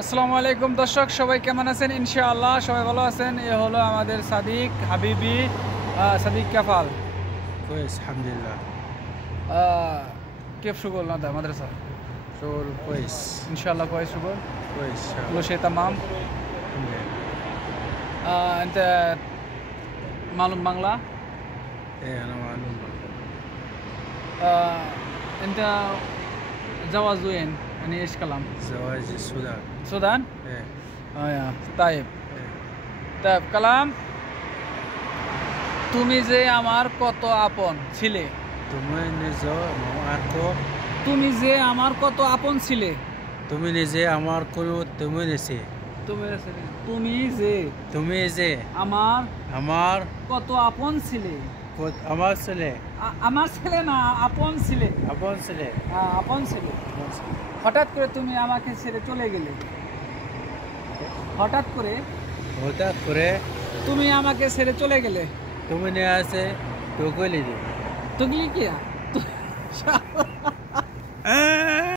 আসসালামু আলাইকুম দর্শক, সবাই কেমন আছেন? ইনশাআল্লাহ সবাই ভালো আছেন। এ হলো আমাদের সাদিক হাবিবি, সাদিক কাফাল। كويس الحمد لله. كيف شغل هذا مدرسة؟ شغل كويس. إن شاء الله كويس شغل؟ كويس إن شاء كل الله. شيء تمام؟ الحمد لله. أنت معلوم بنغلا؟ إيه أنا معلوم. أنت جواز وين؟ يعني إيش كلام؟ زواج السودان. السودان؟ إيه. يا طيب. إيه. طيب কালাম, তুমি যে আমার কত আপন ছিলে, তুমি নিজে আমারকো তুমি যে আমার কত আপন ছিলে, তুমি নিজে আমার কোনো তুমি নিজে তুমি যে তুমি যে আমার আমার কত আপন ছিলে, আমার ছেলে আমার ছেলে না, আপন ছিলে, আপন ছেলে আপন ছিলে। হঠাৎ করে তুমি আমাকে ছেড়ে চলে গেলে, হঠাৎ করে তুমি আমাকে ছেড়ে চলে গেলে। তুমি নিয়ে আসে তো কইলি তো কি